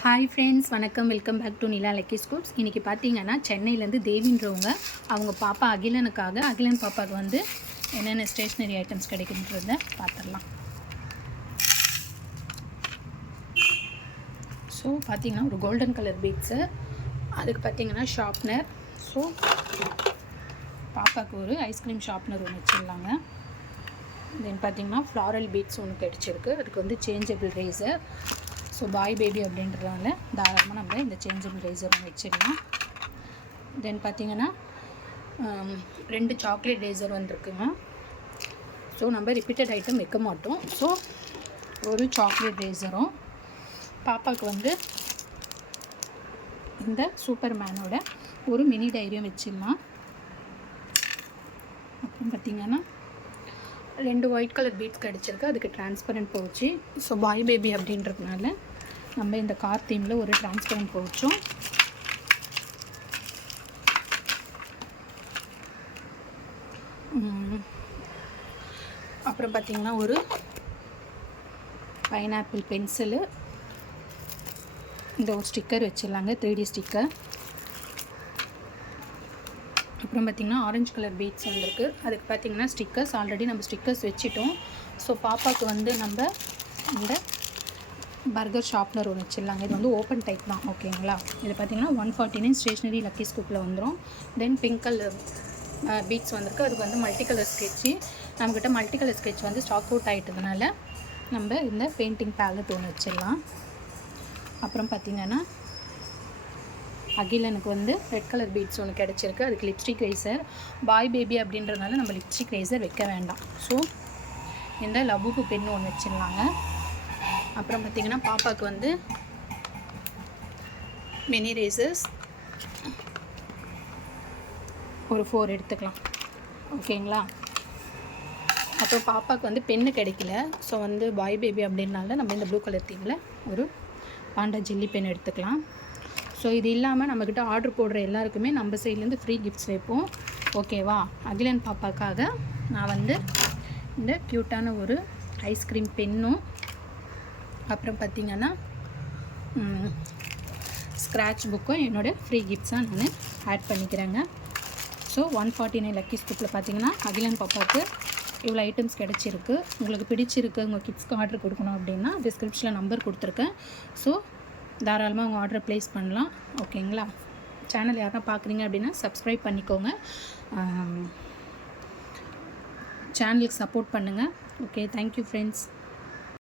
Hi friends, வணக்கம். Welcome back to Nila lucky scoops. இன்றைக்கி பார்த்தீங்கன்னா சென்னையிலேருந்து தேவின்றவங்க அவங்க பாப்பா அகிலனுக்காக அகிலன் பாப்பாவுக்கு வந்து என்னென்ன ஸ்டேஷ்னரி ஐட்டம்ஸ் கிடைக்குன்றத பார்த்துடலாம். ஸோ பார்த்தீங்கன்னா ஒரு கோல்டன் கலர் பீட்ஸு, அதுக்கு பார்த்தீங்கன்னா ஷார்ப்னர். ஸோ பாப்பாவுக்கு ஒரு ஐஸ்கிரீம் ஷார்ப்னர் ஒன்று வச்சிடலாங்க. தென் பார்த்தீங்கன்னா ஃப்ளாரல் பீட்ஸ் ஒன்று கிடச்சிருக்கு. அதுக்கு வந்து changeable razor. So boy baby அப்படின்றதுனால தாராளமாக நம்ம இந்த சேஞ்சபிள் ரேசர் ஒன்று வச்சிடலாம். தென் பார்த்திங்கன்னா 2 சாக்லேட் ரேசர் வந்துருக்குங்க. ஸோ நம்ம ரிப்பீட்டட் ஐட்டம் வைக்க மாட்டோம். ஸோ ஒரு சாக்லேட் ரேசரும், பாப்பாவுக்கு வந்து இந்த சூப்பர் மேனோட ஒரு மினி டைரியும் வச்சிடலாம். அப்புறம் பார்த்திங்கன்னா 2 ஒயிட் கலர் பீட்ஸ் கிடச்சிருக்கு. அதுக்கு transparent pouch. So boy baby அப்படின்றதுனால நம்ம இந்த கார் தீமில் ஒரு டிரான்ஸ்பரண்ட் பவுச்சும், அப்புறம் பார்த்திங்கன்னா ஒரு பைனாப்பிள் பென்சிலு, இந்த ஒரு ஸ்டிக்கர் வச்சிடலாங்க, 3D ஸ்டிக்கர். அப்புறம் பார்த்திங்கன்னா ஆரஞ்சு கலர் பீட்ஸ் வந்திருக்கு. அதுக்கு பார்த்திங்கன்னா ஸ்டிக்கர்ஸ் ஆல்ரெடி நம்ம ஸ்டிக்கர்ஸ் வச்சுட்டோம். ஸோ பாப்பாவுக்கு வந்து நம்ம இந்த பர்கர் ஷார்ப்னர் ஒன்று வச்சிடலாங்க. இது வந்து ஓப்பன் டைப் தான், ஓகேங்களா. இது பார்த்திங்கன்னா 149 ஸ்டேஷ்னரி லக்கி ஸ்கூப்பில் வந்துடும். தென் பிங்க் கலர் பீட்ஸ் வந்திருக்கு. அதுக்கு வந்து மல்டி கலர் ஸ்கெட்சு. நம்மக்கிட்ட மல்டி கலர் ஸ்கெட்ச் வந்து ஸ்டாக் அவுட் ஆகிட்டதுனால நம்ம இந்த பெயிண்டிங் பேலட் ஒன்று வச்சிடலாம். அப்புறம் பார்த்திங்கன்னா அகிலனுக்கு வந்து ரெட் கலர் பீட்ஸ் ஒன்று கிடச்சிருக்கு. அதுக்கு லிப்ஸ்டிக் ரேசர். பாய் பேபி அப்படின்றதுனால நம்ம லிப்ஸ்டிக் ரேசர் வைக்க வேண்டாம். ஸோ இந்த லபுக்கு பென் ஒன்று வச்சிடலாங்க. அப்புறம் பார்த்திங்கன்னா பாப்பாவுக்கு வந்து மினி ரேசர்ஸ் ஒரு 4 எடுத்துக்கலாம், ஓகேங்களா. அப்புறம் பாப்பாவுக்கு வந்து பென்னு கிடைக்கல. ஸோ வந்து பாய் பேபி அப்படின்னால நம்ம இந்த ப்ளூ கலர் தீமில் ஒரு பாண்டா ஜெல்லி பென் எடுத்துக்கலாம். ஸோ இது இல்லாமல் நம்மக்கிட்ட ஆர்டர் போடுற எல்லாருக்குமே நம்ம சைட்லேருந்து ஃப்ரீ கிஃப்ட்ஸ் வைப்போம், ஓகேவா. அகிலன் பாப்பாக்காக நான் வந்து இந்த க்யூட்டான ஒரு ஐஸ்கிரீம் பென்னும், அப்புறம் பார்த்திங்கன்னா ஸ்க்ராட்ச் புக்கும் என்னோடய ஃப்ரீ கிஃப்ட்ஸாக நான் ஆட் பண்ணிக்கிறேங்க. ஸோ 149 லக்கி ஸ்கூப்பில் பார்த்திங்கன்னா அகிலன் பாப்பாவுக்கு இவ்வளோ ஐட்டம்ஸ் கிடச்சிருக்கு. உங்களுக்கு பிடிச்சிருக்கு, உங்கள் கிட்ஸ்க்கு ஆர்டர் கொடுக்கணும் அப்படின்னா டிஸ்கிரிப்ஷனில் நம்பர் கொடுத்துருக்கேன். ஸோ தாராளமாக உங்கள் ஆர்டரை ப்ளேஸ் பண்ணலாம், ஓகேங்களா. சேனல் யாரா பார்க்குறீங்க அப்படின்னா சப்ஸ்கிரைப் பண்ணிக்கோங்க, சேனலுக்கு சப்போர்ட் பண்ணுங்கள். Okay, thank you friends.